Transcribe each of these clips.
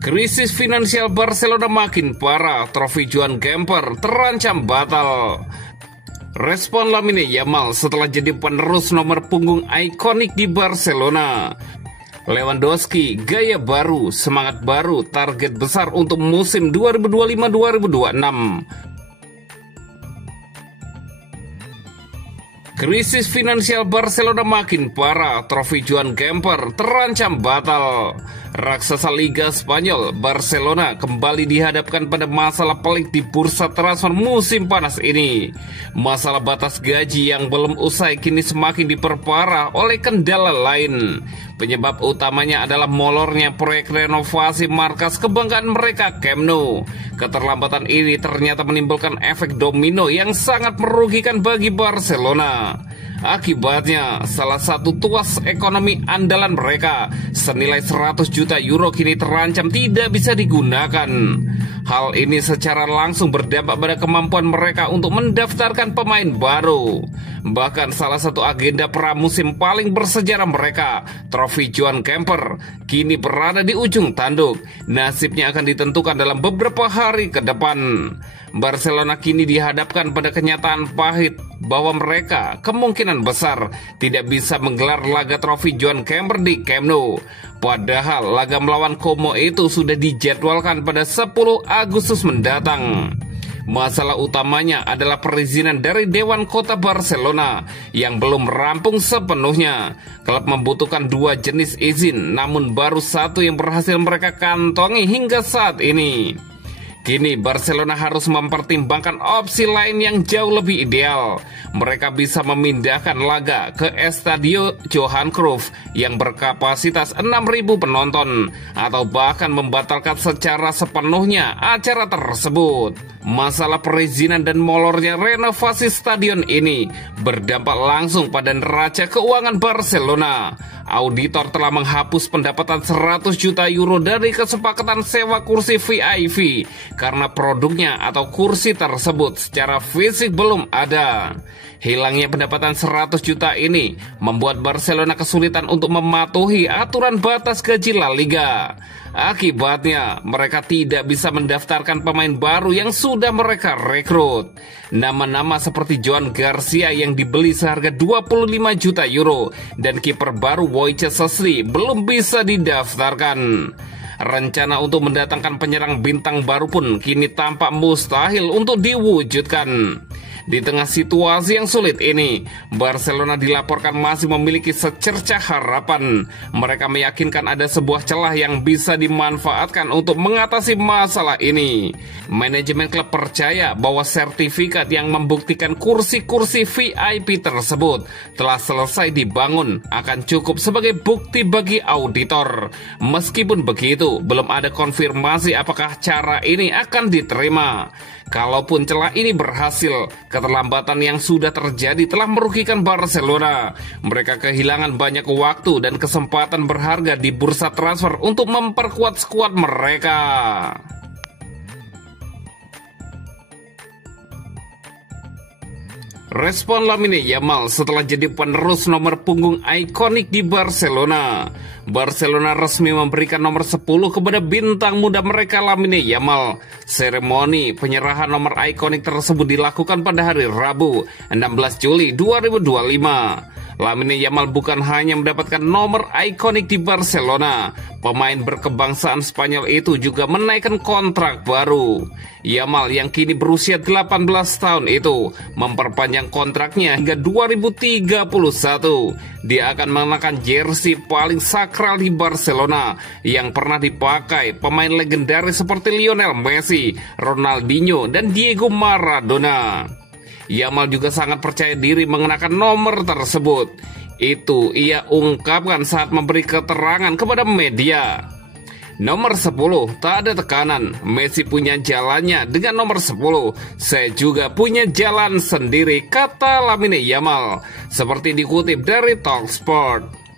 Krisis finansial Barcelona makin parah, trofi Joan Gamper terancam batal. Respon Lamine Yamal setelah jadi penerus nomor punggung ikonik di Barcelona. Lewandowski, gaya baru, semangat baru, target besar untuk musim 2025-2026. Krisis finansial Barcelona makin parah, trofi Joan Gamper terancam batal. Raksasa Liga Spanyol, Barcelona kembali dihadapkan pada masalah pelik di bursa transfer musim panas ini. Masalah batas gaji yang belum usai kini semakin diperparah oleh kendala lain. Penyebab utamanya adalah molornya proyek renovasi markas kebanggaan mereka, Camp Nou. Keterlambatan ini ternyata menimbulkan efek domino yang sangat merugikan bagi Barcelona. Akibatnya, salah satu tuas ekonomi andalan mereka senilai 100 juta euro kini terancam tidak bisa digunakan. Hal ini secara langsung berdampak pada kemampuan mereka untuk mendaftarkan pemain baru. Bahkan salah satu agenda pramusim paling bersejarah mereka, trofi Joan Gamper, kini berada di ujung tanduk. Nasibnya akan ditentukan dalam beberapa hari ke depan. Barcelona kini dihadapkan pada kenyataan pahit bahwa mereka kemungkinan besar tidak bisa menggelar laga trofi Joan Gamper di Camp Nou. Padahal laga melawan Como itu sudah dijadwalkan pada 10 Agustus mendatang. Masalah utamanya adalah perizinan dari Dewan Kota Barcelona yang belum rampung sepenuhnya. Klub membutuhkan 2 jenis izin, namun baru 1 yang berhasil mereka kantongi hingga saat ini. Kini Barcelona harus mempertimbangkan opsi lain yang jauh lebih ideal. Mereka bisa memindahkan laga ke Estadio Johan Cruyff yang berkapasitas 6.000 penonton, atau bahkan membatalkan secara sepenuhnya acara tersebut. Masalah perizinan dan molornya renovasi stadion ini berdampak langsung pada neraca keuangan Barcelona. Auditor telah menghapus pendapatan 100 juta euro dari kesepakatan sewa kursi VIP karena produknya atau kursi tersebut secara fisik belum ada. Hilangnya pendapatan 100 juta ini membuat Barcelona kesulitan untuk mematuhi aturan batas gaji La Liga. Akibatnya, mereka tidak bisa mendaftarkan pemain baru yang sudah mereka rekrut. Nama-nama seperti Joan Garcia yang dibeli seharga 25 juta euro dan kiper baru Wojciech Szczesny belum bisa didaftarkan. Rencana untuk mendatangkan penyerang bintang baru pun kini tampak mustahil untuk diwujudkan. Di tengah situasi yang sulit ini, Barcelona dilaporkan masih memiliki secercah harapan. Mereka meyakinkan ada sebuah celah yang bisa dimanfaatkan untuk mengatasi masalah ini. Manajemen klub percaya bahwa sertifikat yang membuktikan kursi-kursi VIP tersebut telah selesai dibangun akan cukup sebagai bukti bagi auditor. Meskipun begitu, belum ada konfirmasi apakah cara ini akan diterima. Kalaupun celah ini berhasil, keterlambatan yang sudah terjadi telah merugikan Barcelona. Mereka kehilangan banyak waktu dan kesempatan berharga di bursa transfer untuk memperkuat skuad mereka. Respon Lamine Yamal setelah jadi penerus nomor punggung ikonik di Barcelona. Barcelona resmi memberikan nomor 10 kepada bintang muda mereka Lamine Yamal. Seremoni penyerahan nomor ikonik tersebut dilakukan pada hari Rabu, 16 Juli 2025. Lamine Yamal bukan hanya mendapatkan nomor ikonik di Barcelona, pemain berkebangsaan Spanyol itu juga menaikkan kontrak baru. Yamal yang kini berusia 18 tahun itu memperpanjang kontraknya hingga 2031. Dia akan mengenakan jersey paling sakral di Barcelona yang pernah dipakai pemain legendaris seperti Lionel Messi, Ronaldinho, dan Diego Maradona. Yamal juga sangat percaya diri mengenakan nomor tersebut. Itu ia ungkapkan saat memberi keterangan kepada media. Nomor 10, tak ada tekanan. Messi punya jalannya dengan nomor 10. Saya juga punya jalan sendiri, kata Lamine Yamal. Seperti dikutip dari Talksport.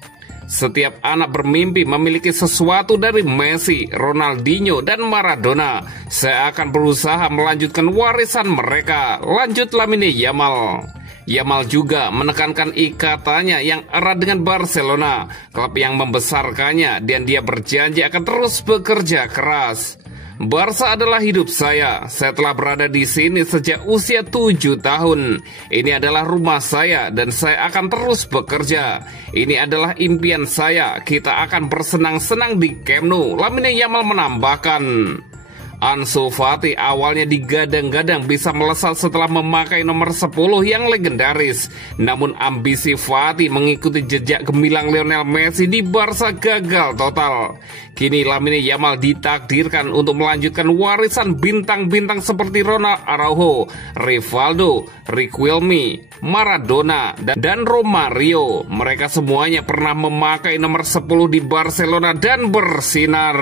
Setiap anak bermimpi memiliki sesuatu dari Messi, Ronaldinho, dan Maradona. Saya akan berusaha melanjutkan warisan mereka, lanjut Lamine Yamal. Yamal juga menekankan ikatannya yang erat dengan Barcelona, klub yang membesarkannya, dan dia berjanji akan terus bekerja keras. Barca adalah hidup saya telah berada di sini sejak usia 7 tahun. Ini adalah rumah saya dan saya akan terus bekerja. Ini adalah impian saya, kita akan bersenang-senang di Camp Nou, Lamine Yamal menambahkan. Ansu Fati awalnya digadang-gadang bisa melesat setelah memakai nomor 10 yang legendaris. Namun ambisi Fati mengikuti jejak gemilang Lionel Messi di Barca gagal total. Kini Lamine Yamal ditakdirkan untuk melanjutkan warisan bintang-bintang seperti Ronald Araujo, Rivaldo, Riquelme, Maradona, dan Romario. Mereka semuanya pernah memakai nomor 10 di Barcelona dan bersinar.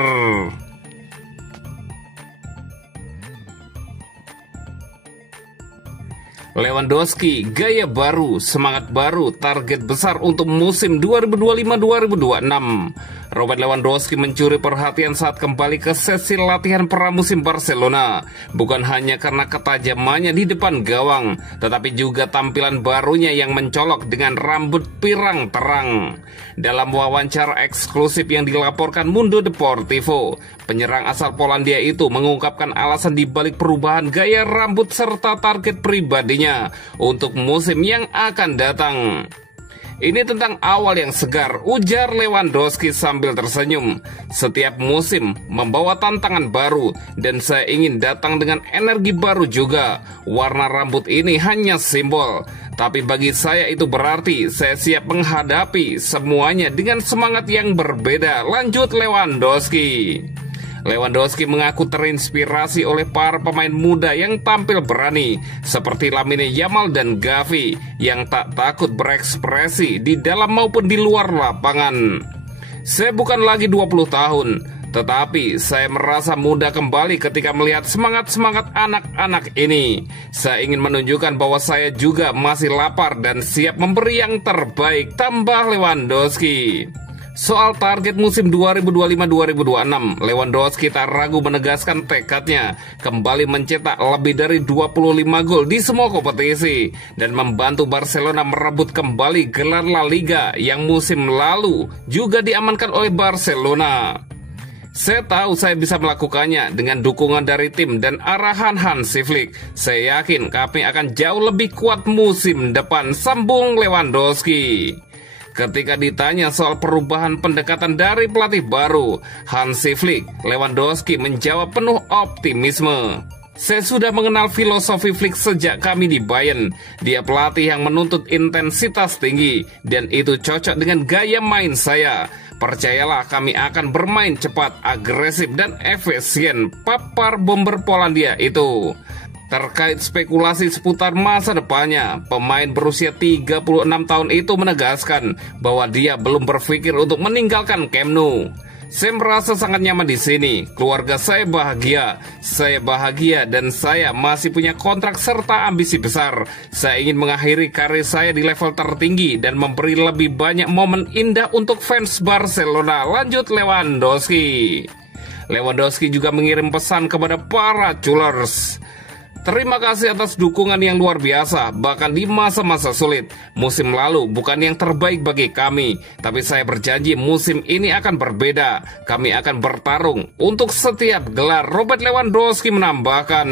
Lewandowski, gaya baru, semangat baru, target besar untuk musim 2025-2026. Robert Lewandowski mencuri perhatian saat kembali ke sesi latihan pramusim Barcelona. Bukan hanya karena ketajamannya di depan gawang, tetapi juga tampilan barunya yang mencolok dengan rambut pirang terang. Dalam wawancara eksklusif yang dilaporkan Mundo Deportivo, penyerang asal Polandia itu mengungkapkan alasan dibalik perubahan gaya rambut serta target pribadinya untuk musim yang akan datang. Ini tentang awal yang segar, ujar Lewandowski sambil tersenyum. Setiap musim membawa tantangan baru, dan saya ingin datang dengan energi baru juga. Warna rambut ini hanya simbol, tapi bagi saya itu berarti saya siap menghadapi semuanya dengan semangat yang berbeda, lanjut Lewandowski. Lewandowski mengaku terinspirasi oleh para pemain muda yang tampil berani seperti Lamine Yamal dan Gavi yang tak takut berekspresi di dalam maupun di luar lapangan. Saya bukan lagi 20 tahun, tetapi saya merasa muda kembali ketika melihat semangat-semangat anak-anak ini. Saya ingin menunjukkan bahwa saya juga masih lapar dan siap memberi yang terbaik, tambah Lewandowski. Soal target musim 2025-2026, Lewandowski tak ragu menegaskan tekadnya kembali mencetak lebih dari 25 gol di semua kompetisi dan membantu Barcelona merebut kembali gelar La Liga yang musim lalu juga diamankan oleh Barcelona. Saya tahu saya bisa melakukannya dengan dukungan dari tim dan arahan Hansi Flick. Saya yakin kami akan jauh lebih kuat musim depan, sambung Lewandowski. Ketika ditanya soal perubahan pendekatan dari pelatih baru Hansi Flick, Lewandowski menjawab penuh optimisme. Saya sudah mengenal filosofi Flick sejak kami di Bayern. Dia pelatih yang menuntut intensitas tinggi dan itu cocok dengan gaya main saya. Percayalah kami akan bermain cepat, agresif dan efisien, papar bomber Polandia itu. Terkait spekulasi seputar masa depannya, pemain berusia 36 tahun itu menegaskan bahwa dia belum berpikir untuk meninggalkan Camp Nou. Saya merasa sangat nyaman di sini, keluarga saya bahagia dan saya masih punya kontrak serta ambisi besar. Saya ingin mengakhiri karir saya di level tertinggi dan memberi lebih banyak momen indah untuk fans Barcelona, lanjut Lewandowski. Lewandowski juga mengirim pesan kepada para culers. Terima kasih atas dukungan yang luar biasa, bahkan di masa-masa sulit. Musim lalu bukan yang terbaik bagi kami, tapi saya berjanji musim ini akan berbeda. Kami akan bertarung untuk setiap gelar, Robert Lewandowski menambahkan.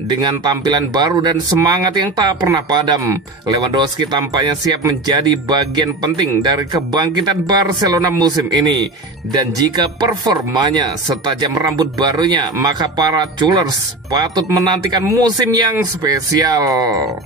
Dengan tampilan baru dan semangat yang tak pernah padam, Lewandowski tampaknya siap menjadi bagian penting dari kebangkitan Barcelona musim ini. Dan jika performanya setajam rambut barunya, maka para culers patut menantikan musim yang spesial.